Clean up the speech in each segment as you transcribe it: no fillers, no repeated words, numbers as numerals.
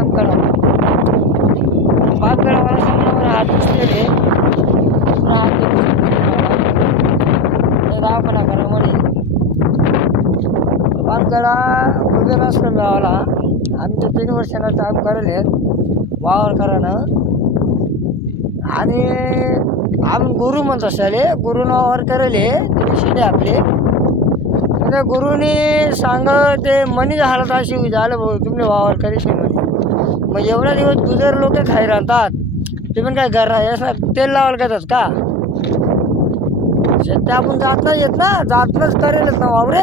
बामकडा मला समोर हात दिसलेले दवाखाना करा म्हणे बामकडा गुजर असलं मिळाला. आम्ही तर 3 वर्षांना काम करेल वावर करानं आणि आम्ही गुरु म्हणत असाले गुरुनं वावर करेले ते शिडे आपले म्हणजे गुरुनी सांग ते मनी हालत अशी झालं भाऊ तुम्ही वावर करीश म्हणे. मग एवढा दिवस गुजर लोक खाई राहतात तुम्ही काय घर तेल लावायला घेतात का? ते आपण जात नाही येत ना जातनच करेलच ना वावरे.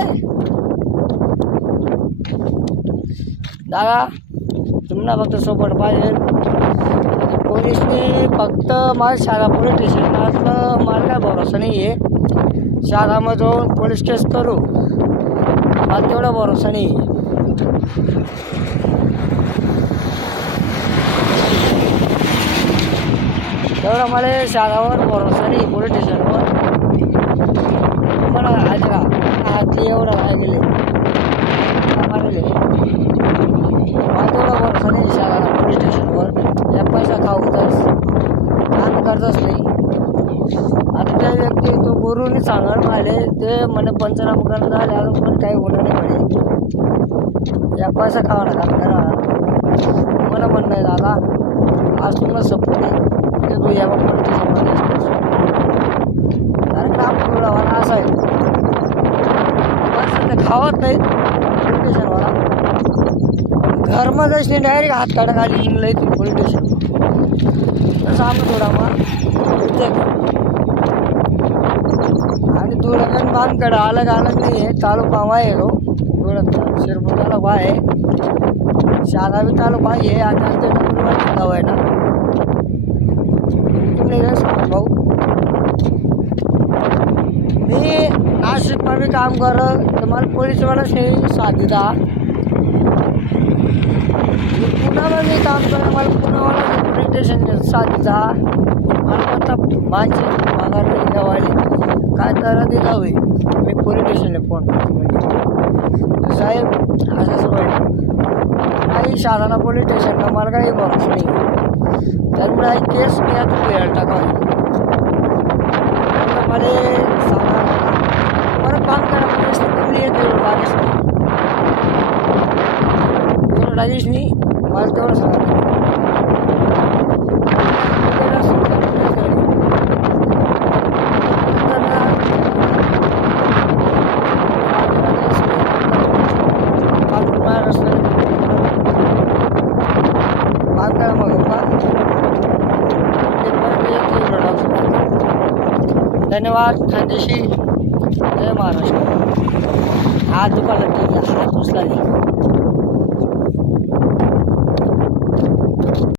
दादा तुम्हाला फक्त सोबत पाहिजे. पोलिसनी फक्त माझ्या शाळा पोलीस स्टेशनला असलं मला काय भरोसा नाही आहे. शाळामध्ये जाऊन पोलीस केस करू मला तेवढा भरोसा नाही आहे. तेवढा मला शाळावर भरोसा नाही पोलीस स्टेशनवर. मला ऐका हातली एवढं राहिलेले मारले मला तेवढा भरोसा नाही शाळाला पोलीस स्टेशनवर. या पैसा खाऊतच काम करतच नाही. आता त्या व्यक्ती तो गुरुनी सांगणार माले ते म्हणे पंचनामा करून झाले अजून पण काही होणार नाही म्हणे. या पैसा खावा ना काम करा. मला म्हणणं आहे दादा आज तुम्हाला सपोर्ट आहे ते तू या पोलीस स्टेशनवर कारण काम थोडावाला असा आहे पण खावत नाही पोलीस स्टेशनवाला. घरमध्येच नाही डायरेक्ट हात काढा खाली इंगलं येतील पोलीस स्टेशन तसं आम्ही थोडा आणि धुळगण बामकडं अलग नाही आहे. तालुका आहे तो धुळगण शिरपूर तालुका आहे. शादाबी तालुका आहे आता ते गाव आहे ना तुम्ही सांग भाऊ. मी नाशिकमध्ये काम करत तर मला पोलीसवालाच नाही साथ देता. पुण्यामध्ये काम करत मला पुण्यावाला पोलीस स्टेशन साथ देता. मला आता माणसे माघार द्यावाली काय तर दिलावे मी पोलीस स्टेशनला फोन करतो साहेब असं सवय काही साधारण पोलीस स्टेशनला मला काही भरोसा नाही. तर मला केस मी आता फिरायला टाकावी मला सांगा परत काम करा पोलीस तुम्ही एक एवढं लागेच नाही एवढं लागेच नाही मला तेवढं सांगा. धन्यवाद खानदेशी जय महाराष्ट्र. हात दुखायला हात उचला